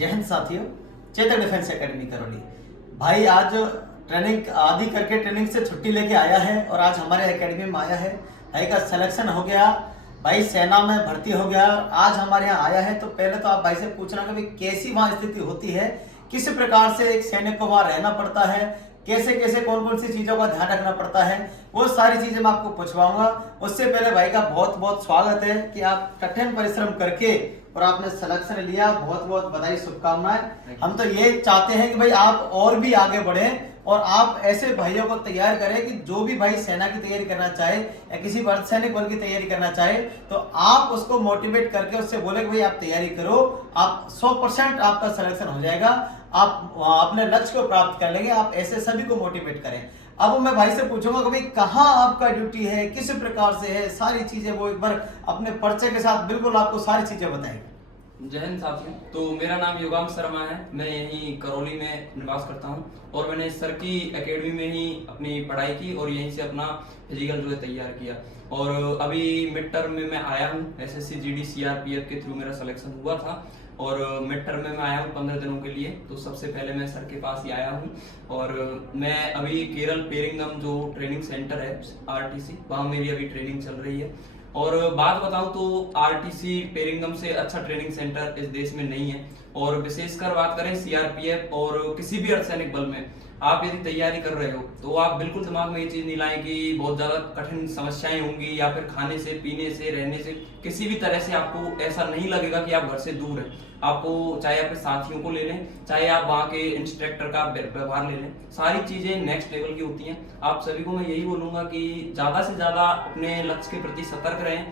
जय हिंद साथियों, Chetak defence academy Karauli. भाई आज ट्रेनिंग आदि करके ट्रेनिंग से छुट्टी लेके आया है और आज हमारे एकेडमी में आया है। भाई का सिलेक्शन हो गया, भाई सेना में भर्ती हो गया, आज हमारे यहाँ आया है। तो पहले तो आप भाई से पूछना कि भाई कैसी वहाँ स्थिति होती है, किस प्रकार से एक सैनिक को वहाँ रहना पड़ता है, कैसे कैसे कौन कौन सी चीजों का ध्यान रखना पड़ता है, वो सारी चीजें मैं आपको पूछवाऊंगा। उससे पहले भाई का बहुत बहुत स्वागत है कि आप कठिन परिश्रम करके और आपने सिलेक्शन लिया, बहुत बहुत बधाई, शुभकामनाएं। हम तो ये चाहते हैं कि भाई आप और भी आगे बढ़ें और आप ऐसे भाइयों को तैयार करें कि जो भी भाई सेना की तैयारी करना चाहे या किसी अर्धसैनिक बल की तैयारी करना चाहे तो आप उसको मोटिवेट करके उससे बोले कि भाई आप तैयारी करो, आप 100% आपका सिलेक्शन हो जाएगा, आप अपने लक्ष्य को प्राप्त कर लेंगे। आप ऐसे सभी को मोटिवेट करें। अब मैं भाई से पूछूंगा कि भाई कहाँ आपका ड्यूटी है, किस प्रकार से है, सारी चीजें वो एक बार अपने परिचय के साथ बिल्कुल आपको सारी चीजें बताएंगे। जय हिंद साथियों। तो मेरा नाम योगांश शर्मा है, मैं यहीं करौली में निवास करता हूं और मैंने सर की एकेडमी में ही अपनी पढ़ाई की और यहीं से अपना फिजिकल जो है तैयार किया। और अभी मिड टर्म में मैं आया हूं, एसएससी जीडी सीआरपीएफ के थ्रू मेरा सिलेक्शन हुआ था और मिड टर्म में मैं आया हूं 15 दिनों के लिए। तो सबसे पहले मैं सर के पास ही आया हूं और मैं अभी केरल पेरिंगम जो ट्रेनिंग सेंटर है आरटीसी, वहाँ मेरी अभी ट्रेनिंग चल रही है। और बात बताऊं तो आरटीसी पेरिंगम से अच्छा ट्रेनिंग सेंटर इस देश में नहीं है। और विशेषकर बात करें सीआरपीएफ और किसी भी अर्धसैनिक बल में आप यदि तैयारी कर रहे हो तो आप बिल्कुल दिमाग में ये चीज नहीं लाएं कि बहुत ज्यादा कठिन समस्याएं होंगी या फिर खाने से, पीने से, रहने से किसी भी तरह से आपको ऐसा नहीं लगेगा कि आप घर से दूर हैं। आपको चाहे अपने साथियों को ले लें, चाहे आप वहाँ के इंस्ट्रक्टर का व्यवहार ले लें, सारी चीजें नेक्स्ट लेवल की होती हैं। आप सभी को मैं यही बोलूंगा कि ज्यादा से ज्यादा अपने लक्ष्य के प्रति सतर्क रहें।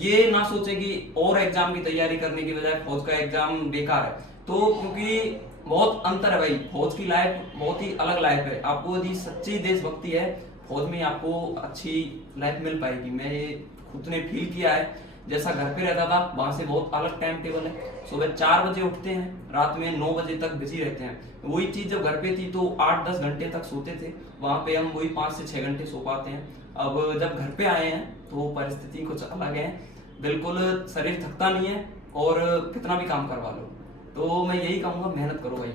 ये ना सोचे कि और एग्जाम की तैयारी करने की बजाय फौज का एग्जाम बेकार है। तो क्योंकि बहुत अंतर है भाई, फौज की लाइफ बहुत ही अलग लाइफ है। आपको यदि सच्ची देशभक्ति है फौज में आपको अच्छी लाइफ मिल पाएगी। मैं ये खुद ने फील किया है। जैसा घर पे रहता था वहां से बहुत अलग टाइम टेबल है। सुबह 4 बजे उठते हैं, रात में 9 बजे तक बिजी रहते हैं। वही चीज जब घर पे थी तो 8-10 घंटे तक सोते थे, वहां पे हम वही 5 से 6 घंटे सो पाते हैं। अब जब घर पे आए हैं तो परिस्थिति कुछ अलग है, बिल्कुल शरीर थकता नहीं है और कितना भी काम करवा लो। तो मैं यही कहूंगा, मेहनत करो भाई।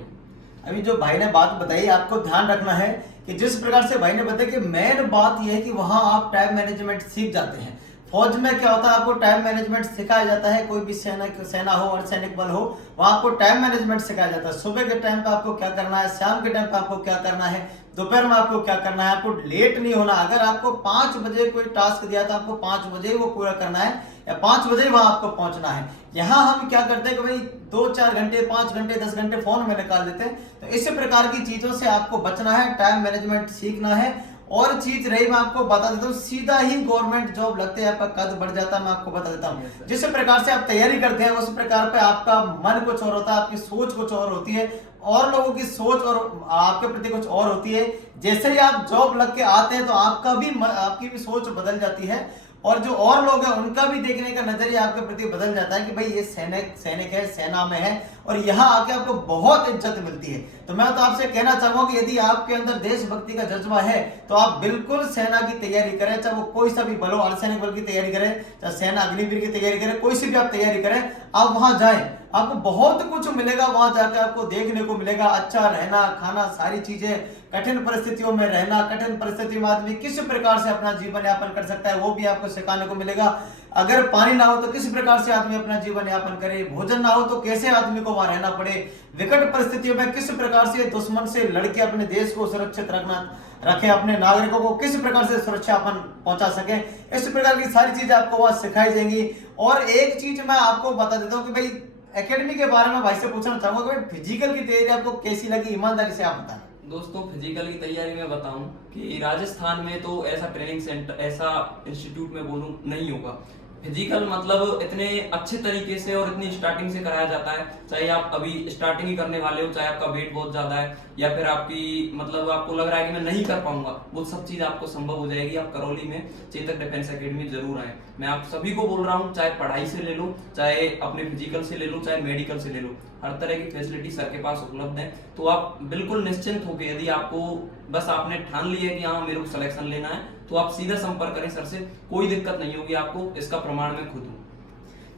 अभी जो भाई ने बात बताई, आपको ध्यान रखना है कि जिस प्रकार से भाई ने बताया कि मेन बात यह है कि वहां आप टाइम मैनेजमेंट सीख जाते हैं। फौज में क्या होता है, आपको टाइम मैनेजमेंट सिखाया जाता है। कोई भी सेना हो, अर्धसैनिक बल हो, वहां आपको टाइम मैनेजमेंट सिखाया जाता है। सुबह के टाइम पे आपको क्या करना है, शाम के टाइम पे आपको क्या करना है, दोपहर में आपको क्या करना है। आपको लेट नहीं होना। अगर आपको 5 बजे कोई टास्क दिया था, आपको 5 बजे वो पूरा करना है या 5 बजे वहां आपको पहुंचना है। यहाँ हम क्या करते हैं कि भाई 2-4 घंटे, 5 घंटे, 10 घंटे फोन में निकाल देते हैं। तो इस प्रकार की चीजों से आपको बचना है, टाइम मैनेजमेंट सीखना है। और चीज रही, मैं आपको बता देता हूँ, सीधा ही गवर्नमेंट जॉब लगते हैं, आपका कद बढ़ जाता है। मैं आपको बता देता हूँ, जिस प्रकार से आप तैयारी करते हैं उस प्रकार पे आपका मन कुछ और होता है, आपकी सोच कुछ और होती है और लोगों की सोच और आपके प्रति कुछ और होती है। जैसे ही आप जॉब लग के आते हैं तो आपकी भी सोच बदल जाती है और जो और लोग हैं उनका भी देखने का नजरिया आपके प्रति बदल जाता है कि भाई ये सैनिक है, सेना में है और यहाँ आके आपको बहुत इज्जत मिलती है। तो मैं तो आपसे कहना चाहूंगा कि यदि आपके अंदर देशभक्ति का जज्बा है तो आप बिल्कुल सेना की तैयारी करें, चाहे वो कोई सा भी बल हो, अर्धसैनिक बल की तैयारी करें, चाहे सेना अग्निवीर की तैयारी करें, कोई सी भी आप तैयारी करें, आप वहां जाएं, आपको बहुत कुछ मिलेगा। वहां जाकर आपको देखने को मिलेगा अच्छा रहना, खाना, सारी चीजें, कठिन परिस्थितियों में रहना, कठिन परिस्थितियों में आदमी किस प्रकार से अपना जीवन यापन कर सकता है वो भी आपको सिखाने को मिलेगा। अगर पानी ना हो तो किस प्रकार से आदमी अपना जीवन यापन करे, भोजन ना हो तो कैसे आदमी को वहां रहना पड़े, विकट परिस्थितियों में किस प्रकार से दुश्मन से लड़के अपने देश को सुरक्षित रखे, अपने नागरिकों को किस प्रकार से सुरक्षा अपन पहुंचा सके, इस प्रकार की सारी चीजें आपको वहां सिखाई जाएंगी। और एक चीज मैं आपको बता देता हूँ कि भाई एकेडमी के बारे में भाई से पूछना चाहूंगा कि फिजिकल की तैयारी आपको कैसी लगी, ईमानदारी से आप बताएं। दोस्तों, फिजिकल की तैयारी में बताऊं कि राजस्थान में तो ऐसा ट्रेनिंग सेंटर, ऐसा इंस्टीट्यूट में बोलूं नहीं होगा। फिजिकल मतलब इतने अच्छे तरीके से और इतनी स्टार्टिंग से कराया जाता है। चाहे आप अभी स्टार्टिंग ही करने वाले हो, चाहे आपका वेट बहुत ज्यादा है या फिर आपकी मतलब आपको लग रहा है कि मैं नहीं कर पाऊंगा, वो सब चीज आपको संभव हो जाएगी। आप करौली में चेतक डिफेंस एकेडमी जरूर आए। मैं आप सभी को बोल रहा हूँ, चाहे पढ़ाई से ले लो, चाहे अपने फिजिकल से ले लो, चाहे मेडिकल से ले लो, हर तरह की फैसिलिटी सर के पास उपलब्ध है। तो आप बिल्कुल निश्चिंत होकर, यदि आपको बस आपने ठान लिया कि हाँ मेरे को सिलेक्शन लेना है, तो आप सीधा संपर्क करें सर से, कोई दिक्कत नहीं होगी आपको, इसका प्रमाण मैं खुद हूँ।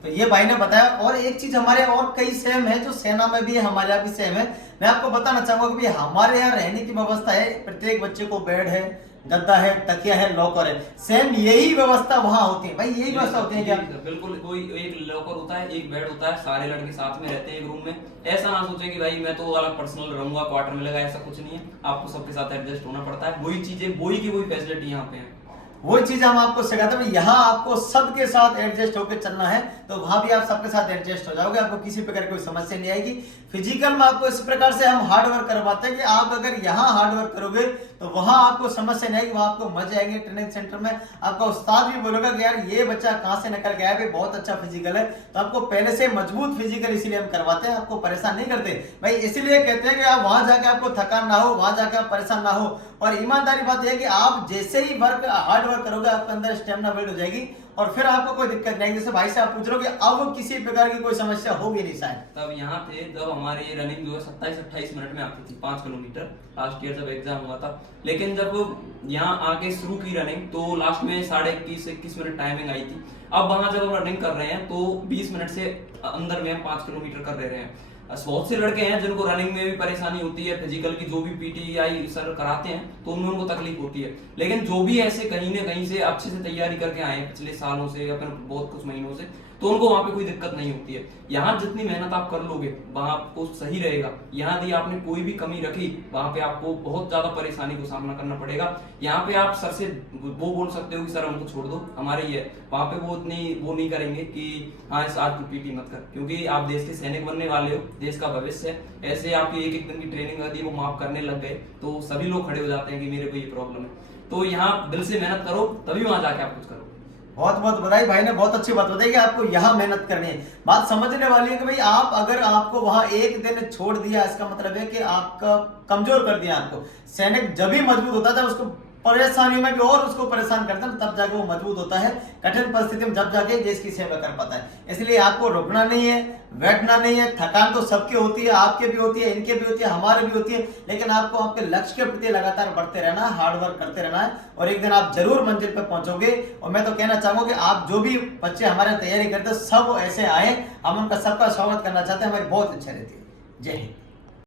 तो ये भाई ने बताया। और एक चीज हमारे और कई सेम है जो सेना में भी है, हमारे यहाँ भी सेम है। मैं आपको बताना चाहूंगा कि भाई हमारे यहाँ रहने की व्यवस्था है, प्रत्येक बच्चे को बेड है, गद्दा है, तकिया है, लॉकर है। सेम यही व्यवस्था वहां होती है भाई, यही व्यवस्था होती है क्या? बिल्कुल, कोई एक लॉकर होता है, एक बेड होता है, सारे लड़के साथ में रहते हैं एक रूम में। ऐसा ना सोचे कि भाई मैं तो अलग पर्सनल रहूंगा, क्वार्टर में लगा, ऐसा कुछ नहीं है। आपको सबके साथ एडजस्ट होना पड़ता है। वही चीजें, वही की वही फैसिलिटी यहाँ पे है। वो चीज हम आपको सिखाते हैं, यहाँ आपको सबके साथ एडजस्ट होकर चलना है, तो वहां भी आप सबके साथ एडजस्ट हो जाओगे, आपको किसी प्रकार की कोई समस्या नहीं आएगी। फिजिकल में आपको इस प्रकार से हम हार्ड वर्क करवाते हैं कि आप अगर यहाँ हार्ड वर्क करोगे तो वहां आपको समस्या नहीं आएगी, वहां आपको मजे आएंगे। ट्रेनिंग सेंटर में आपका उस्ताद भी बोलेगा कि यार ये बच्चा कहाँ से निकल गया है, भाई बहुत अच्छा फिजिकल है। तो आपको पहले से मजबूत फिजिकल इसीलिए हम करवाते हैं, आपको परेशान नहीं करते भाई। इसीलिए कहते हैं कि आप वहां जाके आपको थकान ना हो, वहां जाके आप परेशान ना हो। और ईमानदारी बात यह है कि आप जैसे ही हार्ड वर्क करोगे आपके अंदर स्टेमिना बिल्ड हो जाएगी और फिर आपको कोई दिक्कत नहीं। जैसे भाई से आप पूछ रहे हो कि अब किसी प्रकार की कोई समस्या होगी नहीं शायद। तब यहाँ थे जब हमारी रनिंग जो है 27-28 मिनट में आती थी, 5 किलोमीटर, लास्ट ईयर जब एग्जाम हुआ था। लेकिन जब यहाँ आके शुरू की रनिंग तो लास्ट में 21.5 मिनट टाइमिंग आई थी। अब वहां जब हम रनिंग कर रहे हैं तो 20 मिनट से अंदर में हम 5 किलोमीटर कर ले रहे हैं। बहुत से लड़के हैं जिनको रनिंग में भी परेशानी होती है, फिजिकल की जो भी पीटीआई सर कराते हैं तो उनमें उनको तकलीफ होती है। लेकिन जो भी ऐसे कहीं ना कहीं से अच्छे से तैयारी करके आए हैं पिछले सालों से या फिर बहुत कुछ महीनों से, तो उनको वहां पे कोई दिक्कत नहीं होती है। यहाँ जितनी मेहनत आप कर लोगे वहां आपको सही रहेगा। यहाँ यदि आपने कोई भी कमी रखी वहां पे आपको बहुत ज्यादा परेशानी को सामना करना पड़ेगा। यहाँ पे आप सर से वो बोल सकते हो कि सर हमको छोड़ दो, हमारे ही है। वहां पे वो उतनी वो नहीं करेंगे कि हाँ इस आज तू पीटी मत कर, क्योंकि आप देश के सैनिक बनने वाले हो, देश का भविष्य है। ऐसे आपकी एक दिन की ट्रेनिंग यदि वो माफ करने लग गए तो सभी लोग खड़े हो जाते हैं कि मेरे को ये प्रॉब्लम है। तो यहाँ दिल से मेहनत करो, तभी वहां जाके आप कुछ करो। बहुत बहुत बधाई, भाई ने बहुत अच्छी बात बताई कि आपको यहाँ मेहनत करनी है। बात समझने वाली है कि भाई आप अगर आपको वहां एक दिन छोड़ दिया, इसका मतलब है कि आपका कमजोर कर दिया आपको। सैनिक जब भी मजबूत होता था उसको परेशानियों में भी और उसको परेशान करता है, तब जाके वो मजबूत होता है। कठिन परिस्थिति में जब जाके देश की सेवा कर पाता है। इसलिए आपको रुकना नहीं है, बैठना नहीं है। थकान तो सबकी होती है, आपके भी होती है, इनके भी होती है, हमारे भी होती है। लेकिन आपको आपके लक्ष्य के प्रति लगातार बढ़ते रहना है, हार्ड वर्क करते रहना है और एक दिन आप जरूर मंजिल पर पहुंचोगे। और मैं तो कहना चाहूंगा कि आप जो भी बच्चे हमारे तैयारी करते हैं सब ऐसे आए, हम उनका सबका स्वागत करना चाहते हैं, हमारी बहुत इच्छा रहती है। जय हिंद।